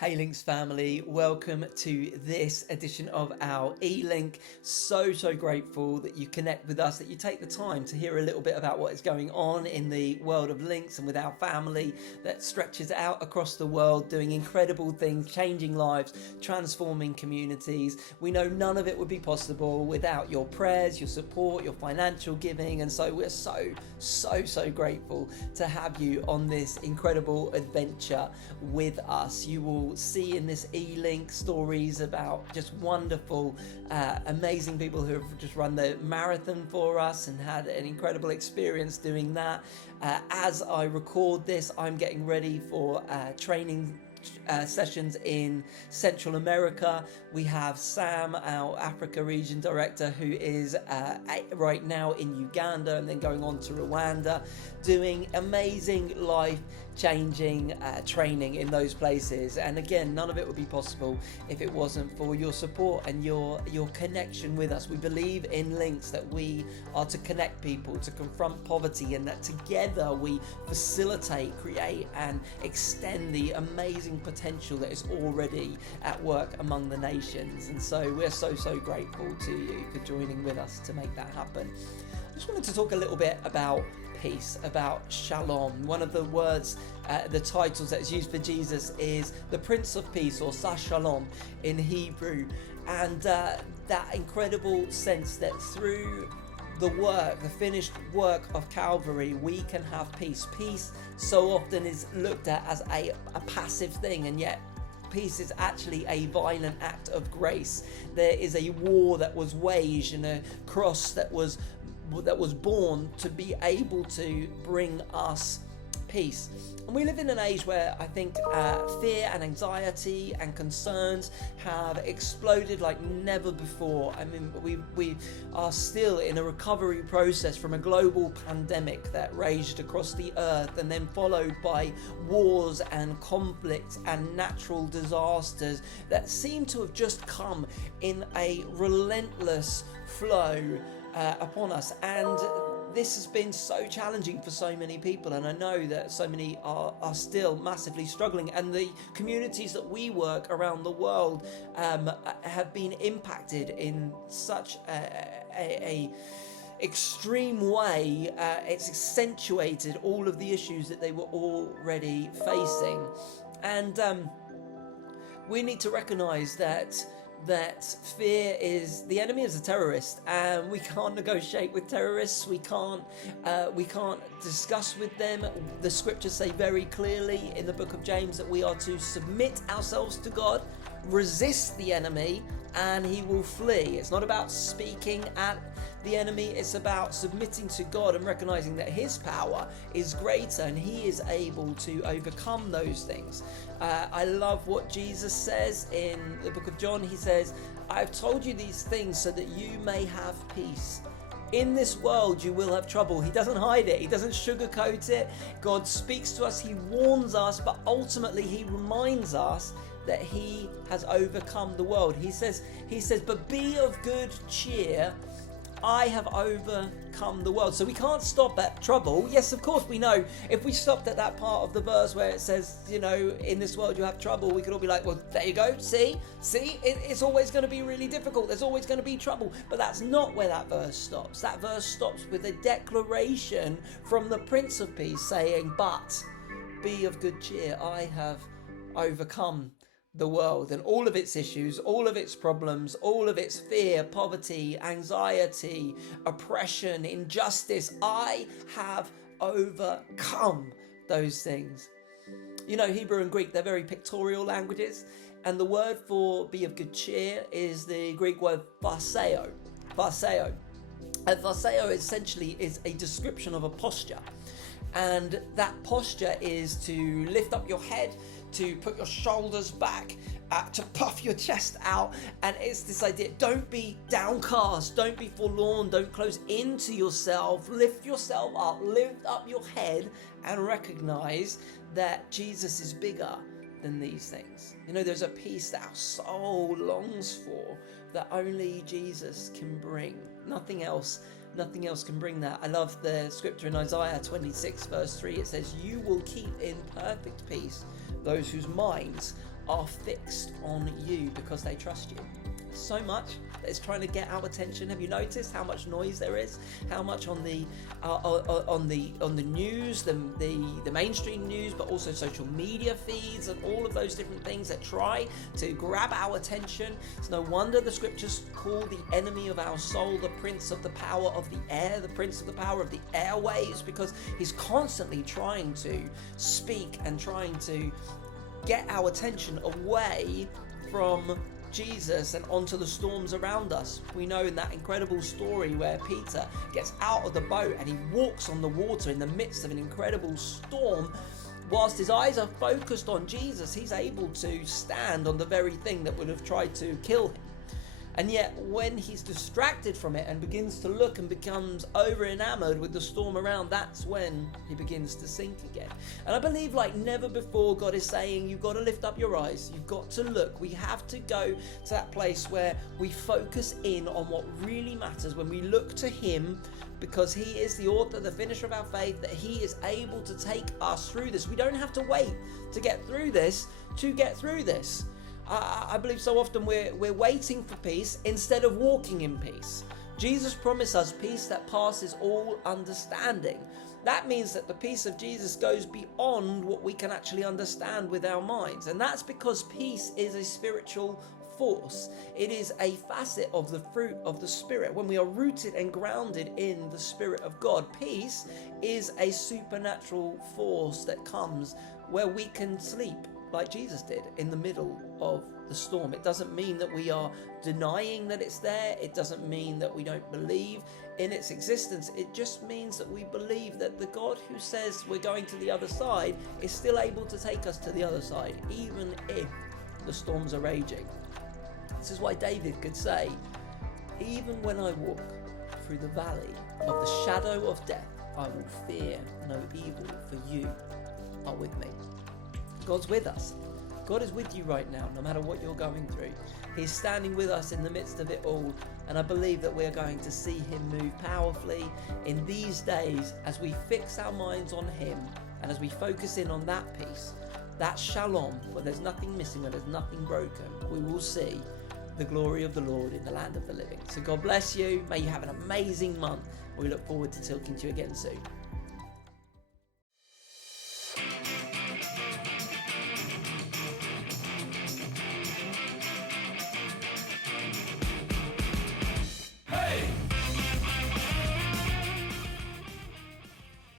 Hey Links family, welcome to this edition of our E-Link. So grateful that you connect with us, that you take the time to hear a little bit about what is going on in the world of Links and with our family that stretches out across the world, doing incredible things, changing lives, transforming communities. We know none of it would be possible without your prayers, your support, your financial giving, and so we're so grateful to have you on this incredible adventure with us. You will see in this E-Link stories about just wonderful, amazing people who have just run the marathon for us and had an incredible experience doing that. As I record this, I'm getting ready for training sessions in Central America. We have Sam, our Africa region director, who is right now in Uganda and then going on to Rwanda, doing amazing life-changing training in those places. And again, none of it would be possible if it wasn't for your support and your connection with us. We believe in Links, that we are to connect people, to confront poverty, and that together we facilitate, create and extend the amazing potential that is already at work among the nations. And so we're so grateful to you for joining with us to make that happen. I just wanted to talk a little bit about peace, about shalom. One of the words, the titles that's used for Jesus is the Prince of Peace, or Sar Shalom in Hebrew. And that incredible sense that through the finished work of Calvary, we can have peace. Peace so often is looked at as a passive thing, and yet peace is actually a violent act of grace. There is a war that was waged and a cross that was born to be able to bring us peace. And we live in an age where I think fear and anxiety and concerns have exploded like never before. I mean, we are still in a recovery process from a global pandemic that raged across the earth, and then followed by wars and conflicts and natural disasters that seem to have just come in a relentless flow upon us. And this has been so challenging for so many people, and I know that so many are still massively struggling, and the communities that we work around the world have been impacted in such a extreme way. It's accentuated all of the issues that they were already facing, and we need to recognize that fear is the enemy, is a terrorist, and we can't negotiate with terrorists. We can't discuss with them. The scriptures say very clearly in the book of James that we are to submit ourselves to God, resist the enemy, and he will flee. It's not about speaking at the enemy, it's about submitting to God and recognizing that his power is greater and he is able to overcome those things. I love what Jesus says in the book of John. He says, I've told you these things so that you may have peace. In this world you will have trouble. He doesn't hide it. He doesn't sugarcoat it. God speaks to us. He warns us, but ultimately he reminds us that he has overcome the world. He says, but be of good cheer. I have overcome the world. So we can't stop at trouble. Yes, of course, we know if we stopped at that part of the verse where it says, in this world you have trouble, we could all be like, well, there you go. See, it's always going to be really difficult. There's always going to be trouble. But that's not where that verse stops. That verse stops with a declaration from the Prince of Peace saying, but be of good cheer. I have overcome the world and all of its issues, all of its problems, all of its fear, poverty, anxiety, oppression, injustice. I have overcome those things. Hebrew and Greek, they're very pictorial languages, and the word for be of good cheer is the Greek word phaseo. And phaseo essentially is a description of a posture, and that posture is to lift up your head, to put your shoulders back, to puff your chest out. And it's this idea, don't be downcast, don't be forlorn, don't close into yourself, lift yourself up, lift up your head and recognize that Jesus is bigger than these things. There's a peace that our soul longs for that only Jesus can bring. Nothing else can bring that. I love the scripture in Isaiah 26 verse 3. It says, you will keep in perfect peace those whose minds are fixed on you because they trust you. So much that it's trying to get our attention. Have you noticed how much noise there is? How much on the news, the mainstream news, but also social media feeds and all of those different things that try to grab our attention. It's no wonder the scriptures call the enemy of our soul the prince of the power of the air, the prince of the power of the airwaves, because he's constantly trying to speak and trying to get our attention away from Jesus and onto the storms around us. We know in that incredible story where Peter gets out of the boat and he walks on the water in the midst of an incredible storm. Whilst his eyes are focused on Jesus, he's able to stand on the very thing that would have tried to kill him. And yet when he's distracted from it and begins to look and becomes over enamored with the storm around, that's when he begins to sink again. And I believe like never before, God is saying, you've got to lift up your eyes. You've got to look. We have to go to that place where we focus in on what really matters, when we look to him, because he is the author, the finisher of our faith, that he is able to take us through this. We don't have to wait to get through this to get through this. I believe so often we're waiting for peace instead of walking in peace. Jesus promised us peace that passes all understanding. That means that the peace of Jesus goes beyond what we can actually understand with our minds. And that's because peace is a spiritual force. It is a facet of the fruit of the Spirit. When we are rooted and grounded in the Spirit of God, peace is a supernatural force that comes where we can sleep like Jesus did in the middle of the storm. It doesn't mean that we are denying that it's there. It doesn't mean that we don't believe in its existence. It just means that we believe that the God who says we're going to the other side is still able to take us to the other side, even if the storms are raging. This is why David could say, even when I walk through the valley of the shadow of death, I will fear no evil, for you are with me. God's with us. God is with you right now, no matter what you're going through. He's standing with us in the midst of it all. And I believe that we're going to see him move powerfully in these days as we fix our minds on him and as we focus in on that peace, that shalom, where there's nothing missing, where there's nothing broken. We will see the glory of the Lord in the land of the living. So God bless you. May you have an amazing month. We look forward to talking to you again soon.